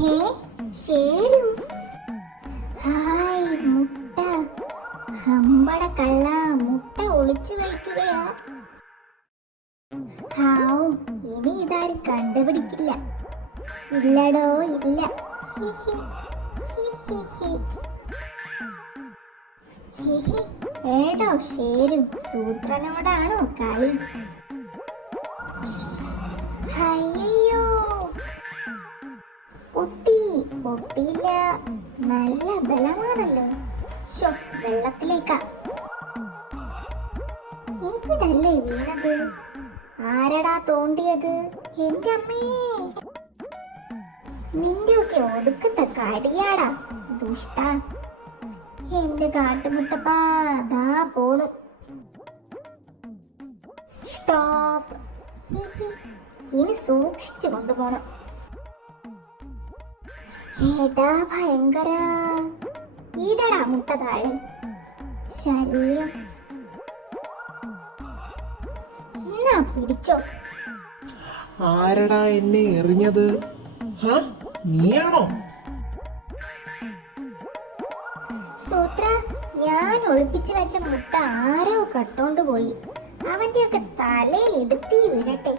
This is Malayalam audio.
ഹേ ശേരു, ഹായ് മുട്ട. ഹമ്പട കള്ള, മുട്ട ഒളിച്ചു വയ്ക്കുകയാ. ഹാവ്, ഇനി ഇതാരും കണ്ടുപിടിക്കില്ല. ഇല്ലടോ ഇല്ല. ഏടോ ശേരു, സൂത്രനോടാണോ കളി? അയ്യോ, പൊട്ടിയില്ല. നല്ല ബലമാണല്ലോ. ശോ, വെള്ളത്തിലേക്കാ. ഇവിടല്ലേ വീണത്? ആരടാ തോണ്ടിയത്? എന്റെ അമ്മേ, നിന്റെയൊക്കെ ഒടുക്കത്തെ കടിയാടാ ദുഷ്ട. എന്റെ കാട്ടുമുത്തപ്പാ, ദാ പോണു. സ്റ്റോപ്പ്. ഇനി സൂക്ഷിച്ചു കൊണ്ടുപോണം. ഏടാ ഭയങ്കര. ഈടടാ മുട്ട താഴെ. ശല്യം. എന്നാ പിടിച്ചോ. ആരടാ എന്നെ എറിഞ്ഞത്? നീയാണോ? സൂത്ര, ഞാൻ ഒളിപ്പിച്ചു വെച്ച മുട്ട ആരോ കട്ടോണ്ട് പോയി. അവന്റെയൊക്കെ തലയിൽ എടുത്തി വീഴട്ടെ.